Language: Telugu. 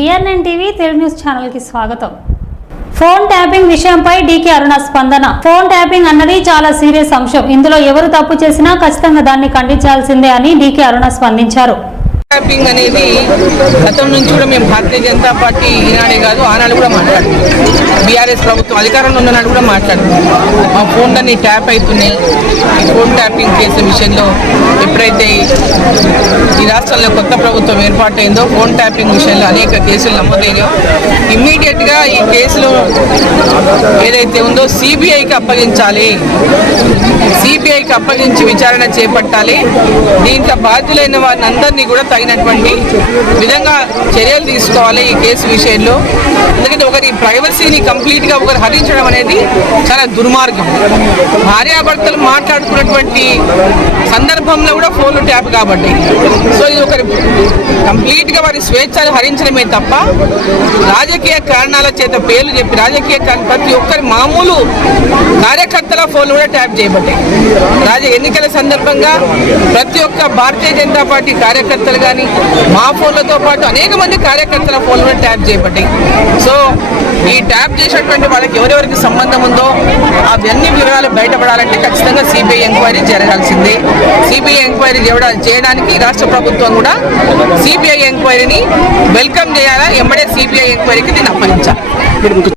తెలుగు న్యూస్ ఛానల్కి స్వాగతం. ఫోన్ ట్యాపింగ్ విషయంపై డీకే అరుణ స్పందన. ఫోన్ ట్యాపింగ్ అన్నది చాలా సీరియస్ అంశం. ఇందులో ఎవరు తప్పు చేసినా ఖచ్చితంగా దాన్ని ఖండించాల్సిందే అని డీకే అరుణ స్పందించారు. ట్యాపింగ్ అనేది గతం నుంచి కూడా మేము భారతీయ జనతా పార్టీ ఈనాడే కాదు ఆనాడు కూడా మాట్లాడుతున్నాం. బీఆర్ఎస్ ప్రభుత్వం అధికారంలో ఉన్ననాడు కూడా మాట్లాడుతున్నాం. మా ఫోన్లన్నీ ట్యాప్ అవుతున్నాయి. ఈ ఫోన్ ట్యాపింగ్ చేసే విషయంలో ఎప్పుడైతే రాష్ట్రంలో కొత్త ప్రభుత్వం ఏర్పాటైందో ఫోన్ ట్యాపింగ్ విషయంలో అనేక కేసులు నమోదయ్యాయో ఇమ్మీడియట్గా ఈ కేసులో ఏదైతే ఉందో సిబిఐకి అప్పగించాలి. సిబిఐకి అప్పగించి విచారణ చేపట్టాలి. దీంట్లో బాధ్యులైన వారిని అందరినీ కూడా తగినటువంటి విధంగా చర్యలు తీసుకోవాలి ఈ కేసు విషయంలో. ఎందుకంటే ఒకరి ప్రైవసీని కంప్లీట్గా ఒకరు హరించడం అనేది చాలా దుర్మార్గం. భార్యాభర్తలు మాట్లాడుకున్నటువంటి సందర్భంలో కూడా ఫోన్లు ట్యాప్ కాబట్టి. సో ఇది ఒక కంప్లీట్గా వారి స్వేచ్ఛను హరించడమే తప్ప రాజకీయ కారణాల చేత పేర్లు చెప్పి రాజకీయ ప్రతి ఒక్కరి మామూలు కార్యకర్తల ఫోన్లు కూడా ట్యాప్ చేయబట్టాయి రాజ ఎన్నికల సందర్భంగా ప్రతి ఒక్క భారతీయ జనతా పార్టీ కార్యకర్తలు కానీ మా ఫోన్లతో పాటు అనేక మంది కార్యకర్తల ఫోన్లు కూడా ట్యాప్ చేయబట్టాయి సో ఈ ట్యాప్ చేసినటువంటి వాళ్ళకి ఎవరెవరికి సంబంధం ఉందో అవన్నీ వివరాలు బయటపడాలంటే ఖచ్చితంగా సిబిఐ ఎంక్వైరీ జరగాల్సిందే. సిబిఐ ఎంక్వైరీ చేయడానికి రాష్ట్ర ప్రభుత్వం కూడా సిబిఐ ఎంక్వైరీని వెల్కమ్ చేయాలా? ఎంబడే సిబిఐ ఎంక్వైరీకి దీన్ని అప్పగించాలి.